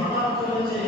হঠাৎ করেছে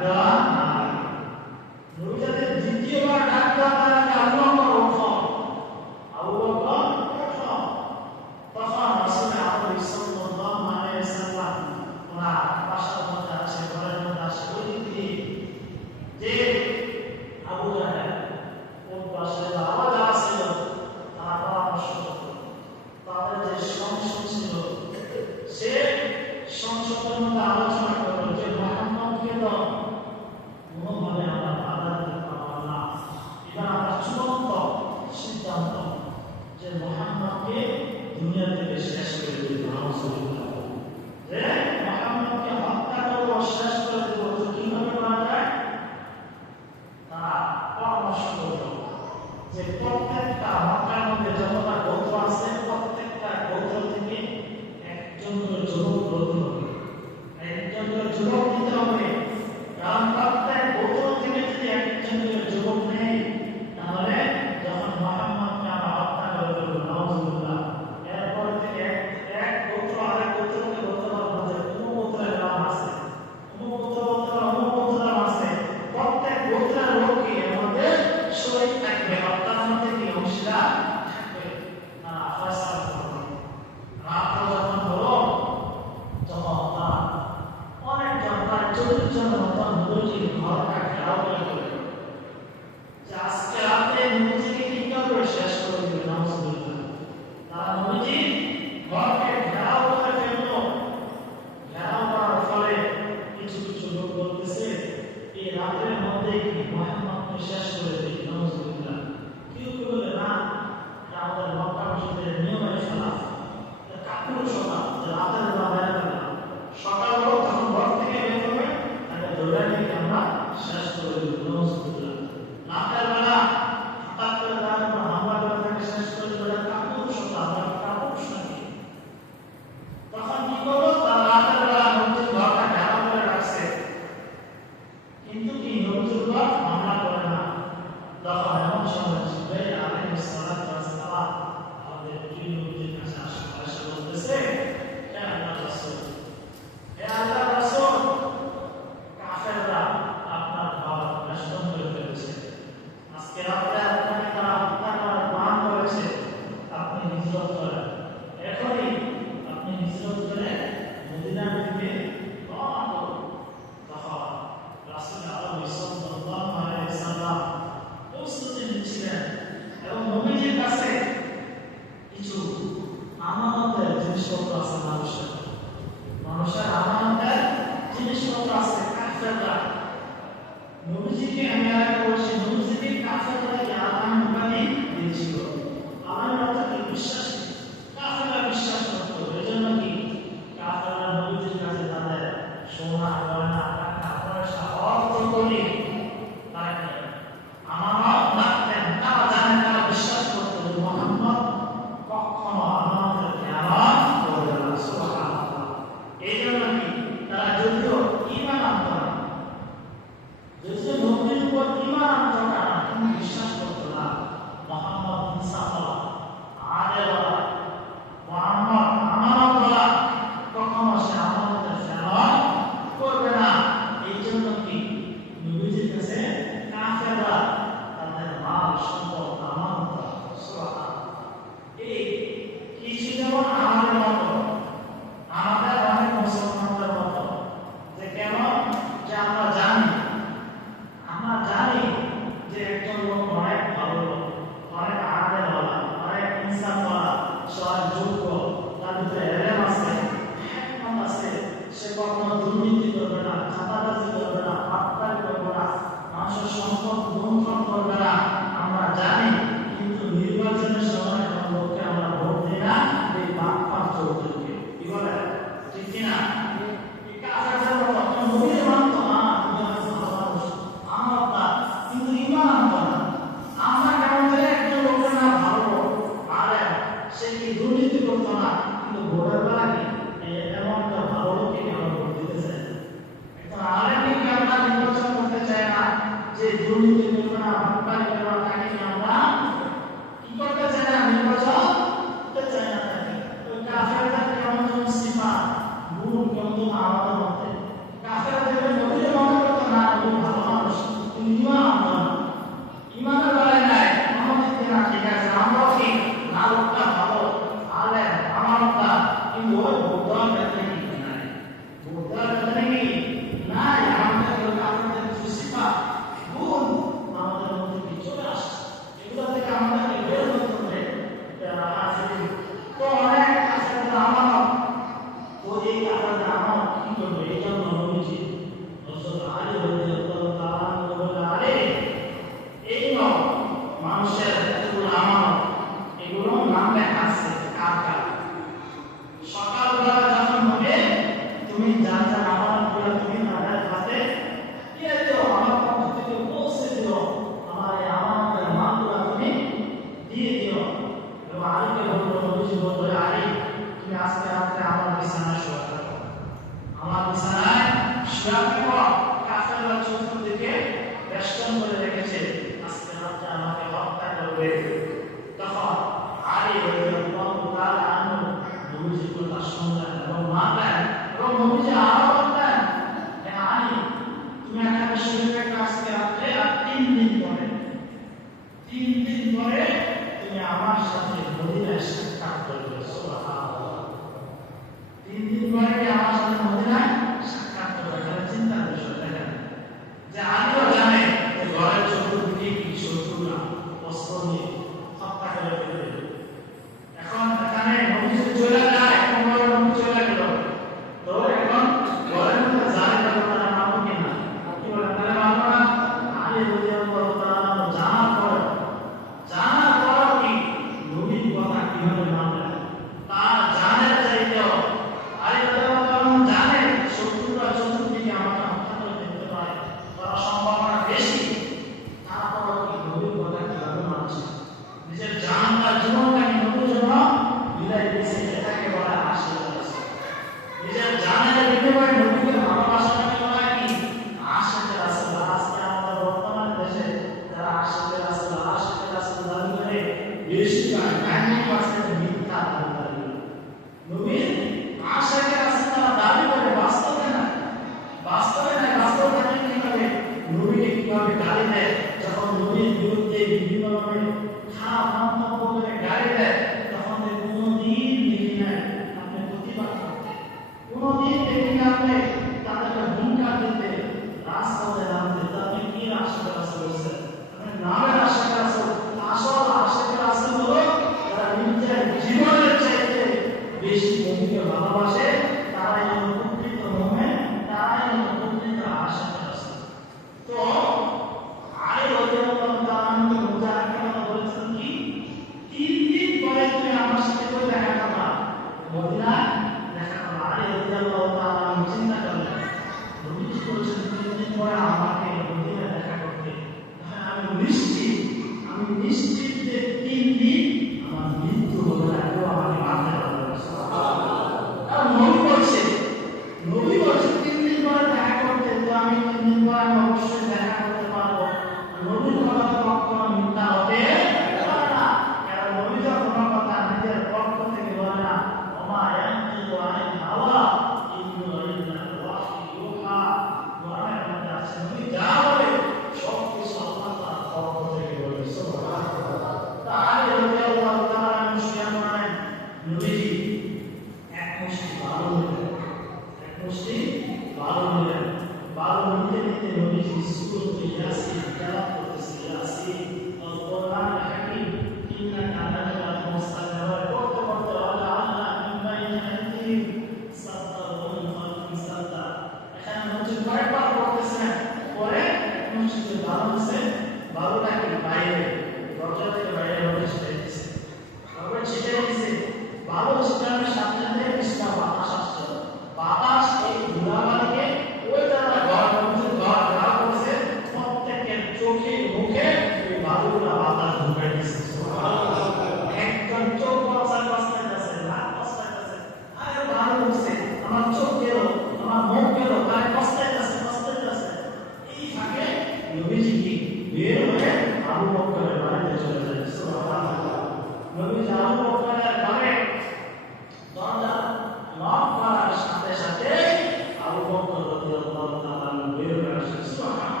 Krishna Swaha.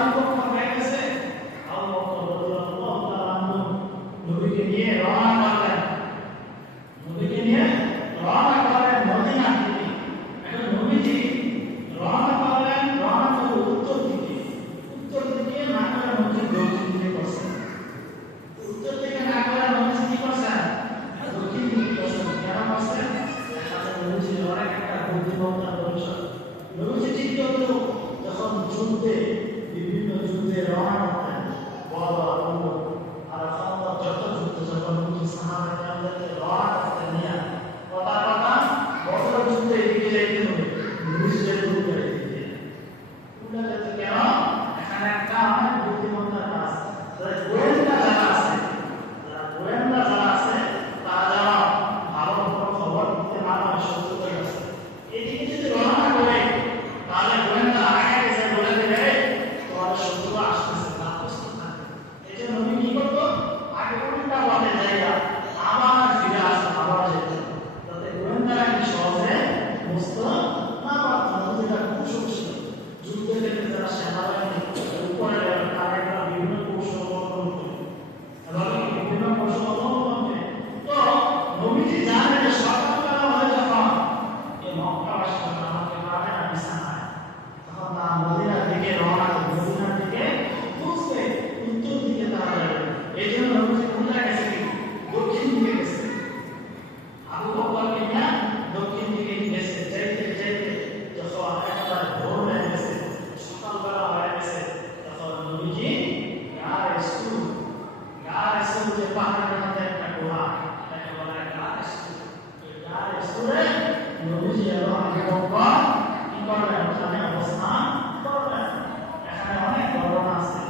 Thank you. করে নবীজি এবং আগে ভগবান কি অবস্থান অনেক বর্ণনা আছে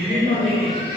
Ele não